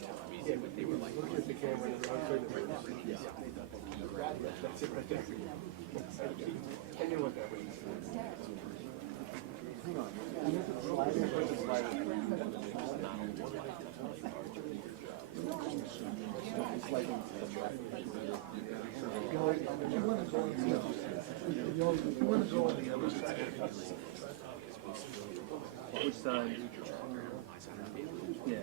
Yeah, but they were like, look at the camera and that's it right there. I knew what that was. Hang on. You want to go on the other side. Which side? Yeah.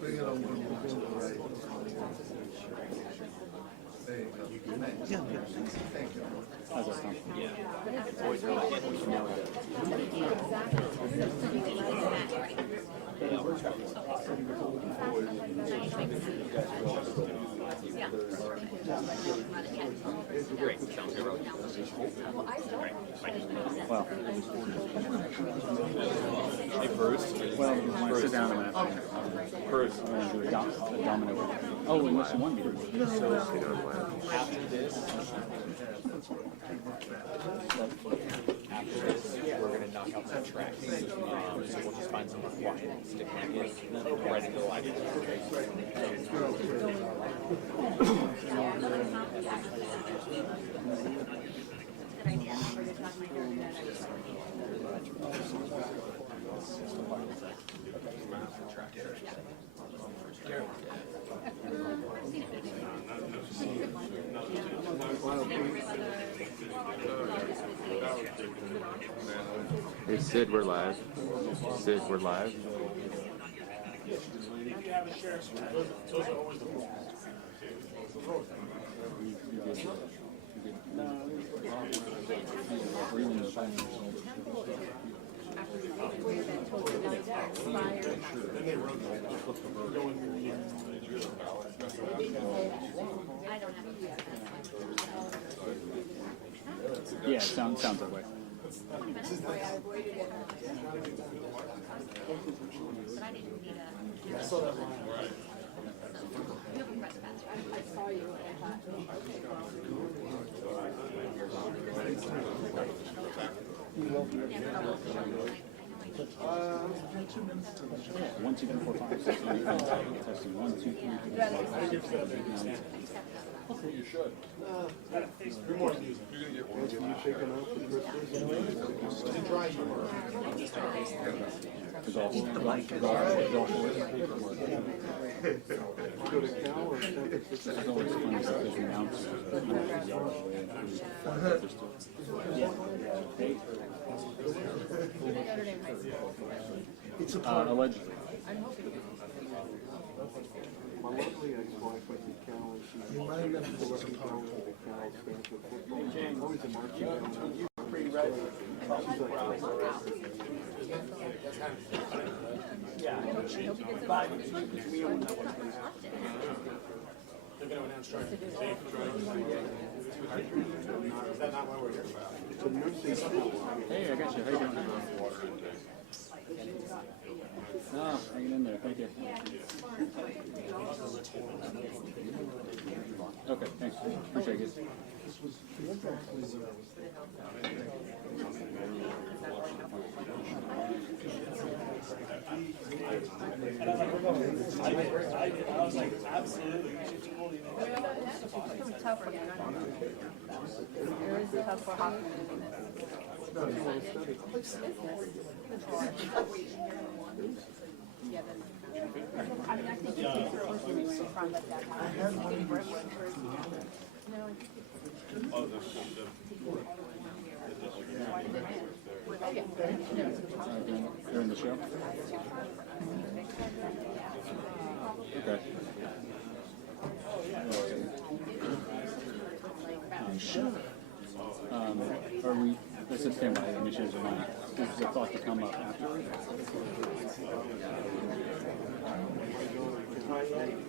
Bring it over. There you go. Yeah. Thank you. How's that sound? Yeah. Boys are like, now great. Sounds good. Well. Hey, Bruce. Well, when I sit down, I'm going to have to. Bruce. I'm going to do a domino. Oh, unless you want me to. After this, we're going to knock out some tracks. So we'll just find some quiet, stick my head right into the library. Hey Sid, we're live. Sid, we're live. Yeah, it sounds that way. One, two, three, four, five, six, seven, eight, nine, testing. 1, 2, 3, 4, 5, 6, 7, 8, 9. You should. You're more music. You're going to get one. You shaking up for Christmas? To dry humor. The golf course. Go to Cal or San Francisco? It's always fun because there's an ounce. It's a allegedly. My lovely ex-wife went to Cal and she might have been working down with the Cal Stanford football. Always a marching band. She's like, yeah, but we don't know what's going to happen. They're going to announce charges. Is that not why we're here? it's a nursing school. Hey, I got you. How you doing? Oh, hanging in there. Thank you. Okay, thanks. Appreciate it. I was like, absolutely. It's tough when you're not It is tough for hospitals. Yeah, I mean, I think it's personally when you're trying to let that happen. No. Okay. They're in the show? Okay. Are we, let's just stand by the missions or not. This is a thought to come up after.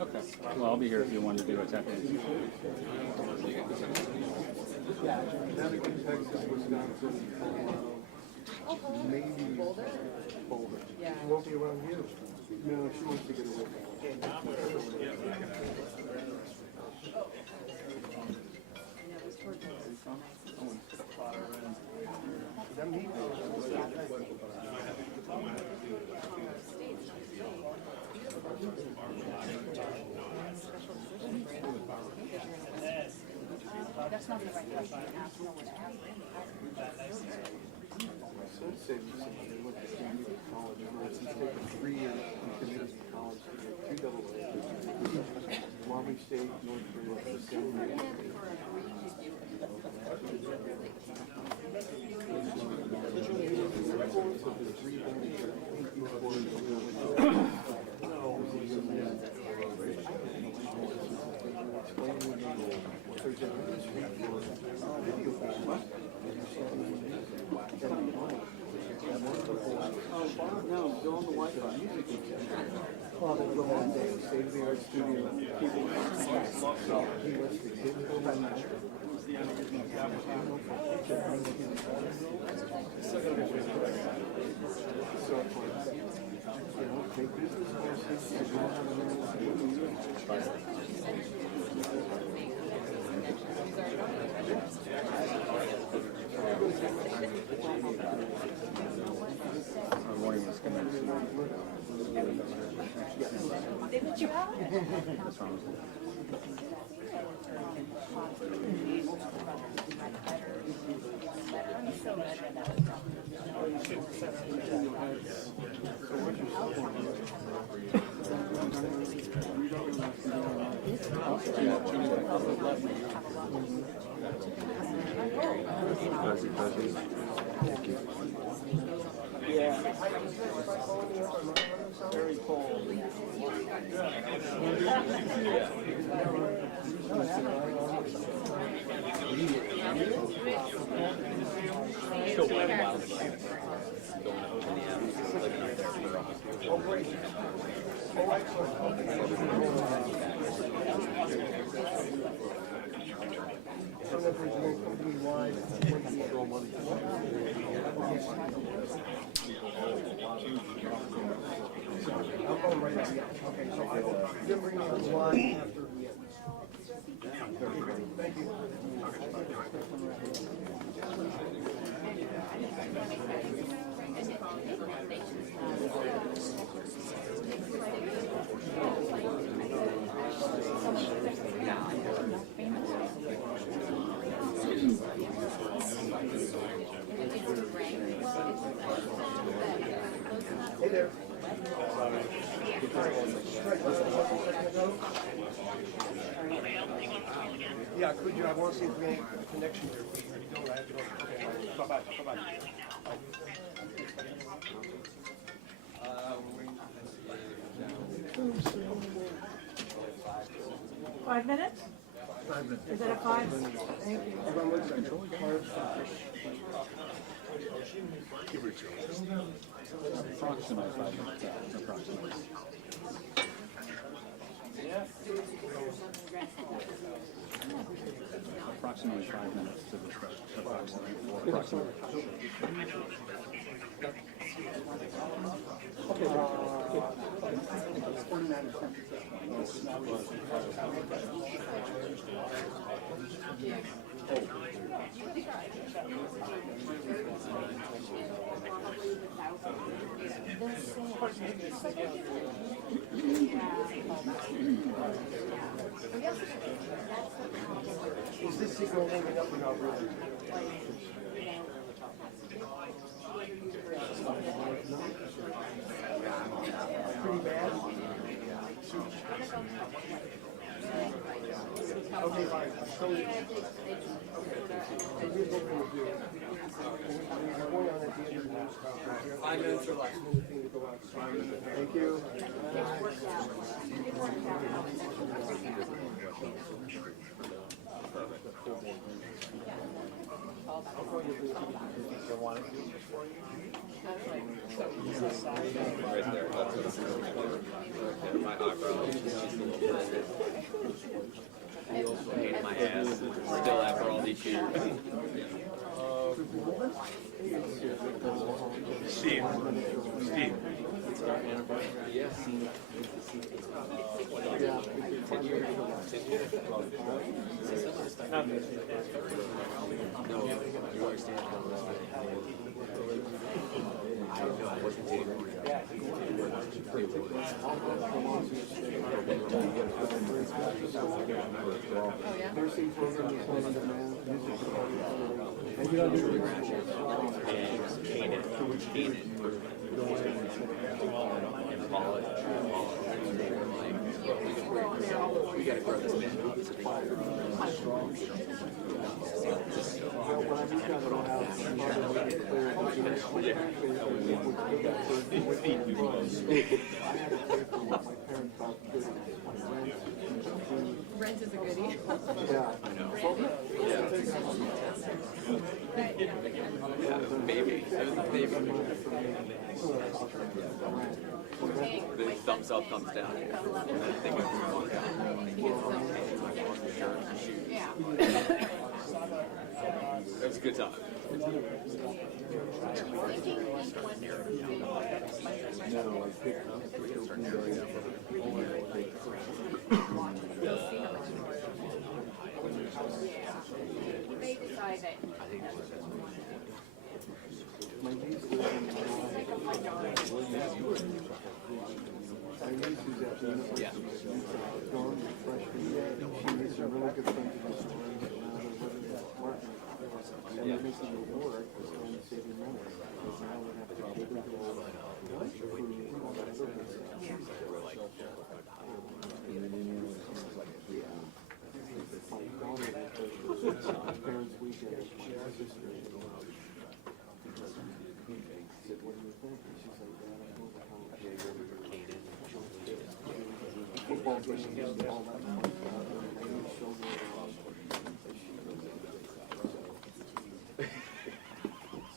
Okay. Well, I'll be here if you want to do what's happening. Connecticut, Texas, Wisconsin, maybe Boulder. Yeah. She won't be around here. No, she wants to get away. that's not the right question to ask. No one asked. My son said recently he went to community college first. He's taken 3 years in community college to get 2 double A's. Wyoming State, North Carolina, the same year. No, go on the Wi-Fi. Well, they go on day, state-of-the-art studio. People, he lets the kids go by now. So, you know, take business courses, you don't have to know what to Our morning was connected. They put you out? What's wrong with it? Yeah. Very cold. Still went wild. Going to open the app, living up there for almost 2 years. Oh, great. Oh, excellent. Some of these company-wide, when you throw money. I'm going right now. Okay, so I will bring you the line after the end. Thank you. Hey there. Yeah, could you? I want to see if we have a connection here. You don't, I have to go. Okay, bye-bye. Bye-bye. 5 minutes? 5 minutes. Is that a 5? Thank you. Hold on 1 second. Approximately 5 minutes. Yeah, approximately. Approximately 5 minutes to discuss. Approximately. Okay, is this signal holding up or not really? Pretty bad? Okay, fine. So, okay. So here's what we're going to do. We're going on at the end of the news conference. 5 minutes or less. Thing to go outside. Thank you. Right there, that's what I'm my eyebrow. Pain in my ass, still after all these years. Steve. Steve. Oh, yeah? Nursing program is on demand. And you don't do the We gotta grow this band up. Rent is a goodie. Maybe. The thumbs up, thumbs down. It was a good time. They decide that. Yeah.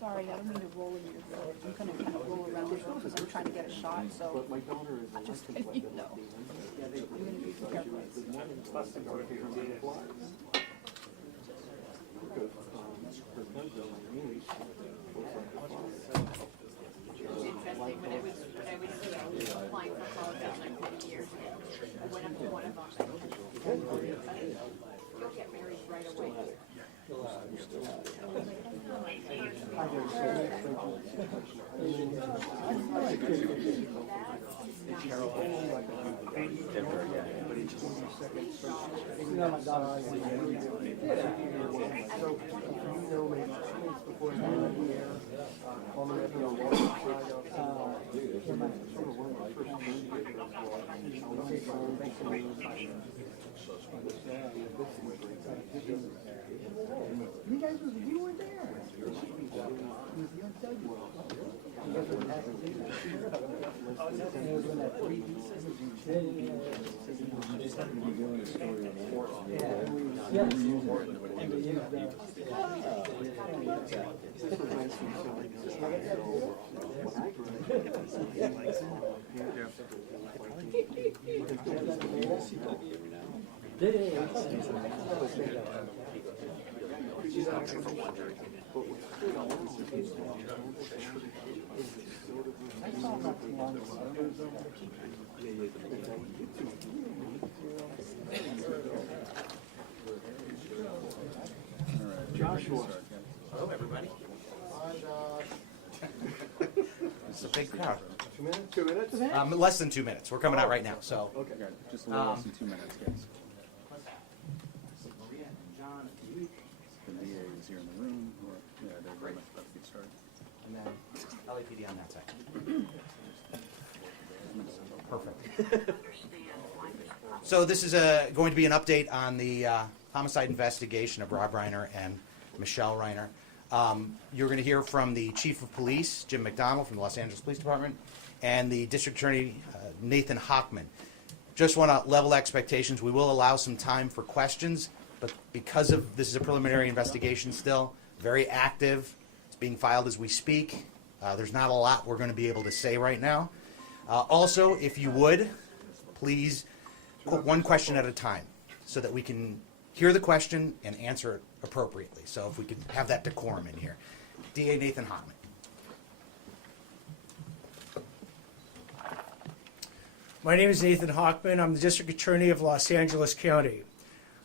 Sorry, I don't mean to roll in your throat. I'm gonna kind of roll around because I'm trying to get a shot, so I'm just letting you know. I'm gonna be careful. Interesting, when I was applying for college like 20 years ago, I went up to one of them. You'll get married right away. You guys you were there. Joshua. Hello, everybody. It's a big crowd. 2 minutes? 2 minutes? Less than 2 minutes. We're coming out right now, so. Okay. Just a little less than 2 minutes, guys. The DA is here in the room. Yeah, they're very much about to get started. And then LAPD on that side. Perfect. So this is going to be an update on the homicide investigation of Rob Reiner and Michele Reiner. You're going to hear from the Chief of Police, Jim McDonald from the Los Angeles Police Department, and the District Attorney, Nathan Hochman. Just want to level expectations. We will allow some time for questions, but because of this is a preliminary investigation still, very active, it's being filed as we speak. There's not a lot we're going to be able to say right now. Also, if you would, please put one question at a time so that we can hear the question and answer it appropriately. So if we could have that decorum in here. DA Nathan Hochman. My name is Nathan Hochman. I'm the District Attorney of Los Angeles County.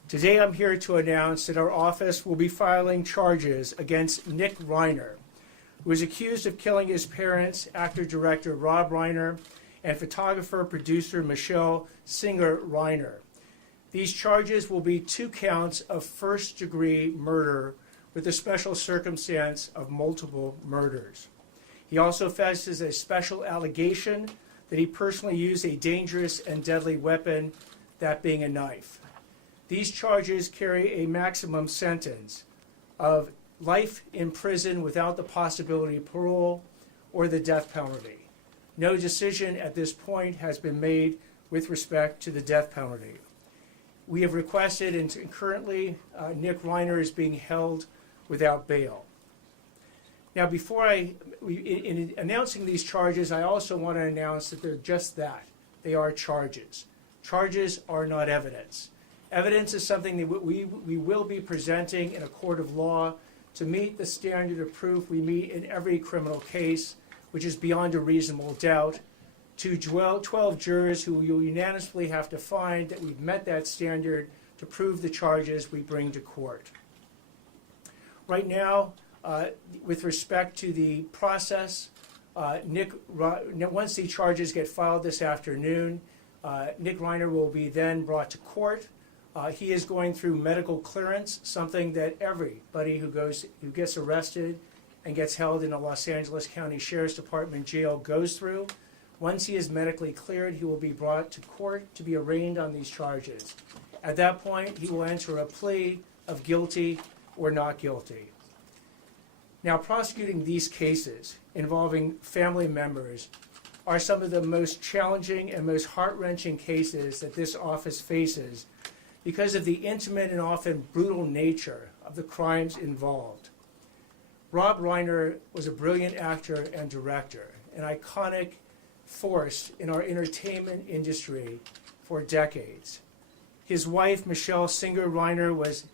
Today I'm here to announce that our office will be filing charges against Nick Reiner, who is accused of killing his parents, actor-director Rob Reiner, and photographer-producer Michele Singer Reiner. These charges will be 2 counts of first-degree murder with the special circumstance of multiple murders. He also faces a special allegation that he personally used a dangerous and deadly weapon, that being a knife. These charges carry a maximum sentence of life in prison without the possibility of parole or the death penalty. No decision at this point has been made with respect to the death penalty. We have requested, and currently Nick Reiner is being held without bail. Now, in announcing these charges, I also want to announce that they're just that. They are charges. Charges are not evidence. Evidence is something that we will be presenting in a court of law to meet the standard of proof we meet in every criminal case, which is beyond a reasonable doubt, to 12 jurors who will unanimously have to find that we've met that standard to prove the charges we bring to court. Right now, with respect to the process, once the charges get filed this afternoon, Nick Reiner will be then brought to court. He is going through medical clearance, something that everybody who gets arrested and gets held in a Los Angeles County Sheriff's Department jail goes through. Once he is medically cleared, he will be brought to court to be arraigned on these charges. At that point, he will enter a plea of guilty or not guilty. Now, prosecuting these cases involving family members are some of the most challenging and most heart-wrenching cases that this office faces because of the intimate and often brutal nature of the crimes involved. Rob Reiner was a brilliant actor and director, an iconic force in our entertainment industry for decades. His wife, Michele Singer Reiner, was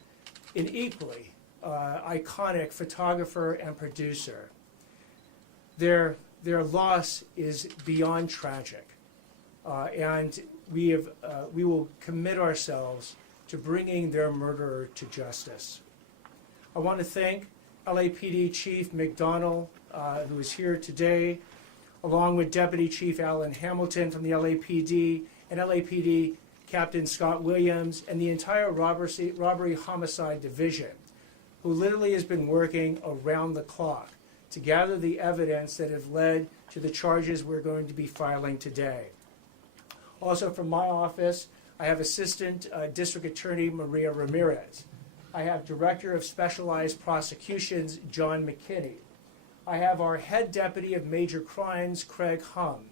an equally iconic photographer and producer. Their loss is beyond tragic, and we will commit ourselves to bringing their murderer to justice. I want to thank LAPD Chief McDonnell, who is here today, along with Deputy Chief Alan Hamilton from the LAPD, and LAPD Captain Scott Williams, and the entire Robbery Homicide Division, who literally has been working around the clock to gather the evidence that have led to the charges we're going to be filing today. Also from my office, I have Assistant District Attorney Maria Ramirez. I have Director of Specialized Prosecutions, John McKinney. I have our Head Deputy of Major Crimes, Craig Hum.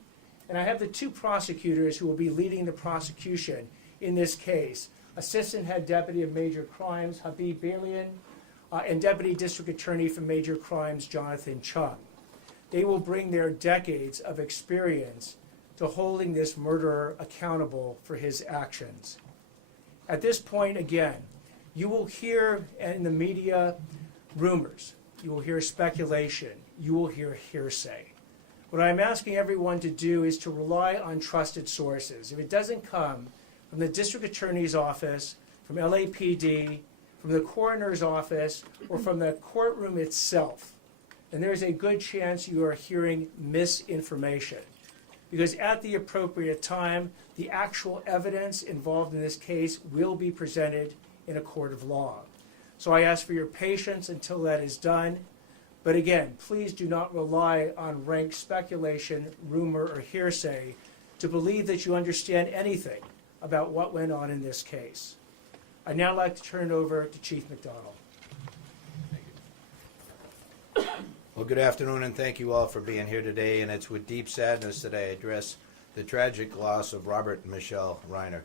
And I have the 2 prosecutors who will be leading the prosecution in this case, Assistant Head Deputy of Major Crimes, Habib Balian, and Deputy District Attorney for Major Crimes, Jonathan Chung. They will bring their decades of experience to holding this murderer accountable for his actions. At this point, again, you will hear in the media rumors, you will hear speculation, you will hear hearsay. What I'm asking everyone to do is to rely on trusted sources. If it doesn't come from the District Attorney's Office, from LAPD, from the Coroner's Office, or from the courtroom itself, then there's a good chance you are hearing misinformation. Because at the appropriate time, the actual evidence involved in this case will be presented in a court of law. So I ask for your patience until that is done. But again, please do not rely on rank speculation, rumor, or hearsay to believe that you understand anything about what went on in this case. I'd now like to turn it over to Chief McDonnell. Well, good afternoon, and thank you all for being here today. And it's with deep sadness that I address the tragic loss of Robert and Michele Reiner.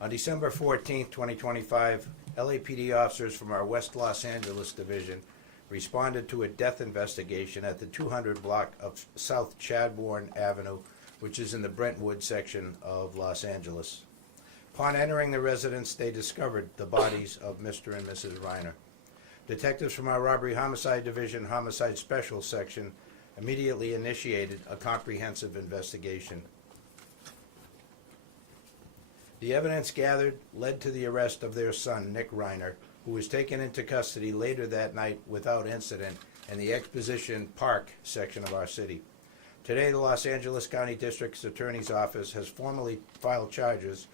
On December 14, 2025, LAPD officers from our West Los Angeles division responded to a death investigation at the 200 block of South Chadbourne Avenue, which is in the Brentwood section of Los Angeles. Upon entering the residence, they discovered the bodies of Mr. and Mrs. Reiner. Detectives from our Robbery Homicide Division Homicide Special Section immediately initiated a comprehensive investigation. The evidence gathered led to the arrest of their son, Nick Reiner, who was taken into custody later that night without incident in the Exposition Park section of our city. Today, the Los Angeles County District Attorney's Office has formally filed charges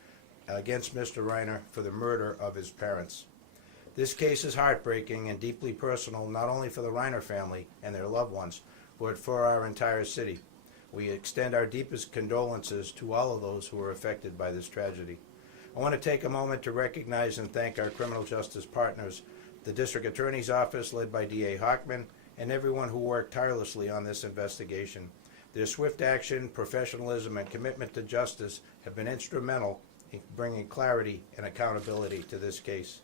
against Mr. Reiner for the murder of his parents. This case is heartbreaking and deeply personal, not only for the Reiner family and their loved ones, but for our entire city. We extend our deepest condolences to all of those who were affected by this tragedy. I want to take a moment to recognize and thank our criminal justice partners, the District Attorney's Office led by D.A. Hochman, and everyone who worked tirelessly on this investigation. Their swift action, professionalism, and commitment to justice have been instrumental in bringing clarity and accountability to this case.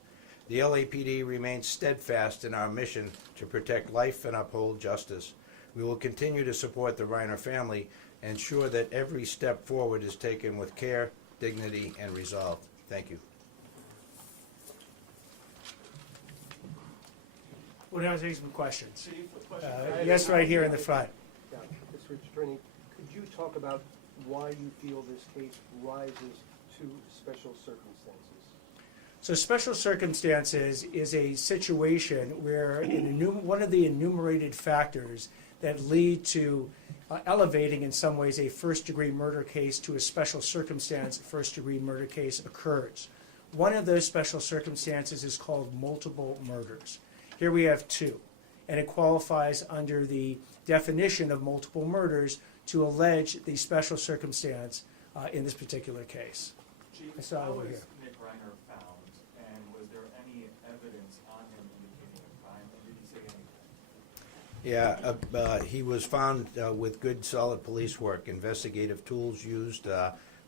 The LAPD remains steadfast in our mission to protect life and uphold justice. We will continue to support the Reiner family and ensure that every step forward is taken with care, dignity, and resolve. Thank you. We'll now take some questions. Yes, right here in the front. Yeah, Mr. Attorney, could you talk about why you feel this case rises to special circumstances? So special circumstances is a situation where one of the enumerated factors that lead to elevating in some ways a first-degree murder case to a special circumstance first-degree murder case occurs. One of those special circumstances is called multiple murders. Here we have two, and it qualifies under the definition of multiple murders to allege the special circumstance in this particular case. Chief, I saw how over was here. Nick Reiner found, and was there any evidence on him indicating a crime, and did he say anything? Yeah, he was found with good, solid police work, investigative tools used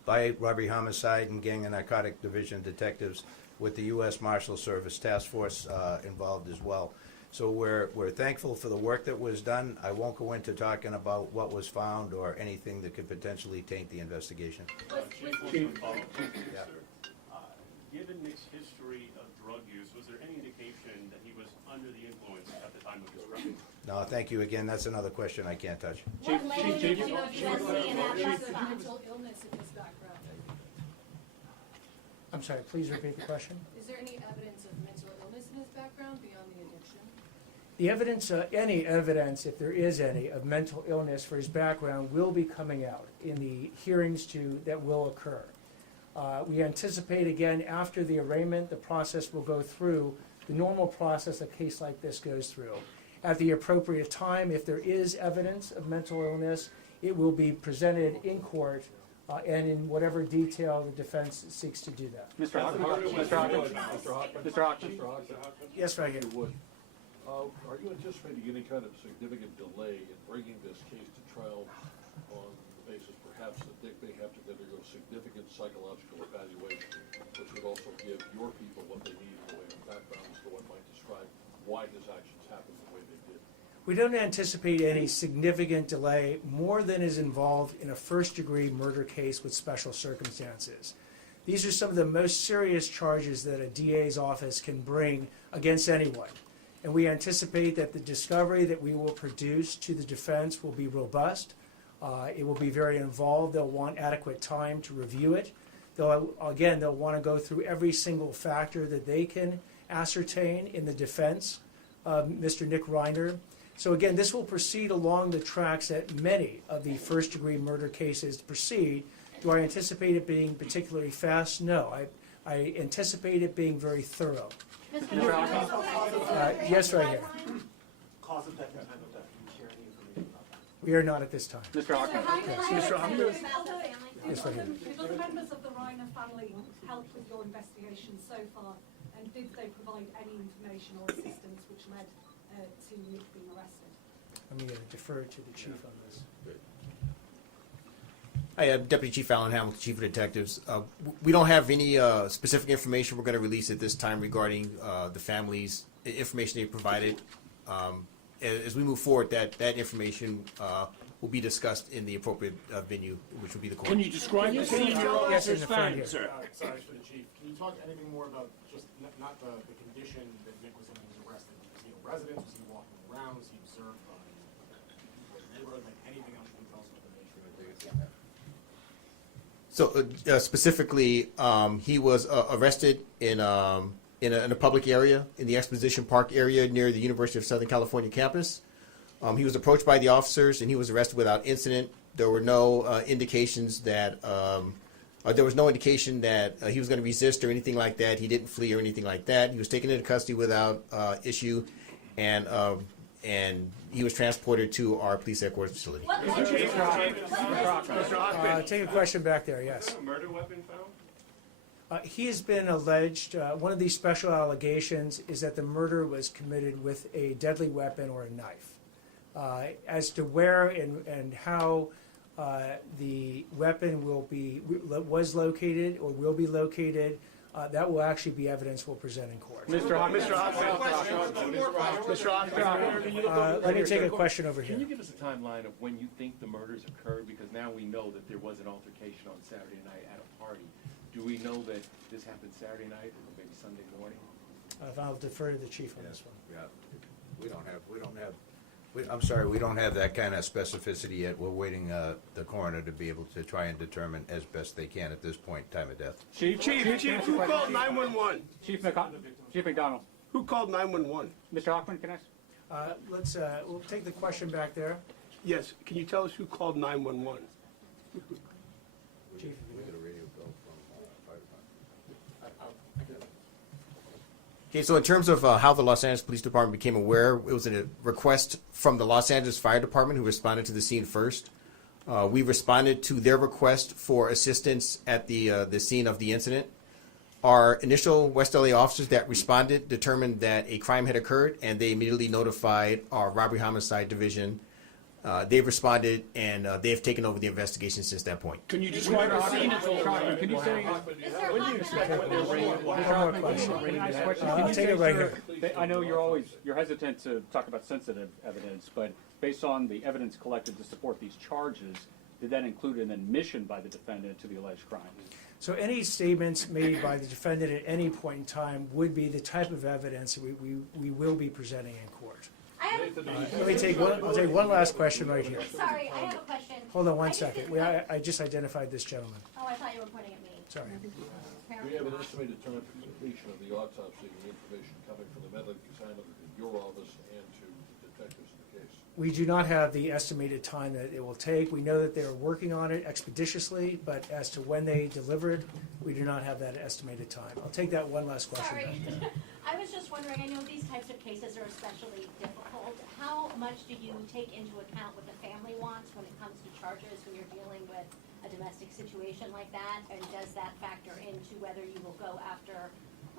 by robbery, homicide, and gang and narcotic division detectives with the U.S. Marshal Service Task Force involved as well. So we're thankful for the work that was done. I won't go into talking about what was found or anything that could potentially taint the investigation. Chief, Yeah. Given Nick's history of drug use, was there any indication that he was under the influence at the time of his crime? No, thank you again. That's another question I can't touch. What language do you see in evidence of mental illness in his background? I'm sorry, please repeat the question. Is there any evidence of mental illness in his background beyond the addiction? The evidence, any evidence, if there is any, of mental illness for his background will be coming out in the hearings that will occur. We anticipate, again, after the arraignment, the process will go through the normal process a case like this goes through. At the appropriate time, if there is evidence of mental illness, it will be presented in court and in whatever detail the defense seeks to do that. Mr. Hochman. Yes, right here. Are you anticipating any kind of significant delay in bringing this case to trial on the basis perhaps that Dick may have to undergo significant psychological evaluation, which would also give your people what they need in the way of background as to what might describe why his actions happened the way they did? We don't anticipate any significant delay more than is involved in a first-degree murder case with special circumstances. These are some of the most serious charges that a DA's office can bring against anyone. And we anticipate that the discovery that we will produce to the defense will be robust. It will be very involved. They'll want adequate time to review it. They'll want to go through every single factor that they can ascertain in the defense of Mr. Nick Reiner. So again, this will proceed along the tracks that many of the first-degree murder cases proceed. Do I anticipate it being particularly fast? No. I anticipate it being very thorough. Yes, right here. Cause of death and time of death. Can you share any information about that? We are not at this time. Mr. Hochman. Yes, Mr. Hochman. Yes, right here. Did other members of the Reiner family help with your investigation so far, and did they provide any information or assistance which led to Nick being arrested? I'm going to defer to the chief on this. Hi, I'm Deputy Chief Alan Hamilton, Chief of Detectives. We don't have any specific information we're going to release at this time regarding the family's information they provided. As we move forward, that information will be discussed in the appropriate venue, which will be the court. Can you describe the scene your Yes, in officers the front found, here. sir? Sorry for the chief. Can you talk anything more about just not the condition that Nick was in when he was arrested? Was he a resident? Was he walking around? Was he observed by the neighborhood? Like anything else you can tell us about the nature of it? So specifically, he was arrested in a public area, in the Exposition Park area near the University of Southern California campus. He was approached by the officers, and he was arrested without incident. There were no indications that There was no indication that he was going to resist or anything like that. He didn't flee or anything like that. He was taken into custody without issue, and he was transported to our police headquarters facility. Take a question back there, yes. Was there a murder weapon found? He has been alleged, one of these special allegations is that the murder was committed with a deadly weapon or a knife. As to where and how the weapon was located or will be located, that will actually be evidence we'll present in court. Mr. Hoffman, Let me take a question over Can here. you give us a timeline of when you think the murders occurred? Because now we know that there was an altercation on Saturday night at a party. Do we know that this happened Saturday night or maybe Sunday morning? I'll defer to the chief on this one. Yeah, we don't have that kind of specificity yet. We're waiting the coroner to be able to try and determine as best they can at this point, time of death. Chief, who called 911? Chief McDonald. Who called 911? Mr. Hoffman, can I ask? We'll take the question back there. Yes, can you tell us who called 911? Chief. Okay, so in terms of how the Los Angeles Police Department became aware, it was a request from the Los Angeles Fire Department, who responded to the scene first. We responded to their request for assistance at the scene of the incident. Our initial West LA officers that responded determined that a crime had occurred, and they immediately notified our robbery homicide division. They've responded, and they've taken over the investigation since that point. Can you describe the scene? Can you say? When do you expect when they're ready? One more question. I'll take it right here. I know you're hesitant to talk about sensitive evidence, but based on the evidence collected to support these charges, did that include an admission by the defendant to the alleged crime? So any statements made by the defendant at any point in time would be the type of evidence we will be presenting in court. I'll take one last question right here. Sorry, I have a question. Hold on one second. I just identified this gentleman. Oh, I thought you were pointing at me. Sorry. We have an estimated time for completion of the autopsy and information coming from the medical examiner in your office and to the detectives in the case. We do not have the estimated time that it will take. We know that they are working on it expeditiously, but as to when they deliver it, we do not have that estimated time. I'll take that one last question. Sorry. I was just wondering, I know these types of cases are especially difficult. How much do you take into account what the family wants when it comes to charges when you're dealing with a domestic situation like that? And does that factor into whether you will go after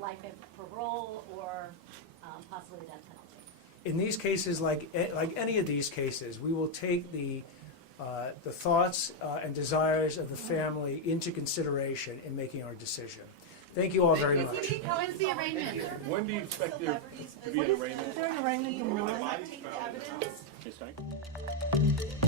life and parole or possibly the death penalty? In these cases, like any of these cases, we will take the thoughts and desires of the family into consideration in making our decision. Thank you all very much. How is the arraignment? When do you expect there to be an arraignment? Is there an arraignment tomorrow? Yes, sorry.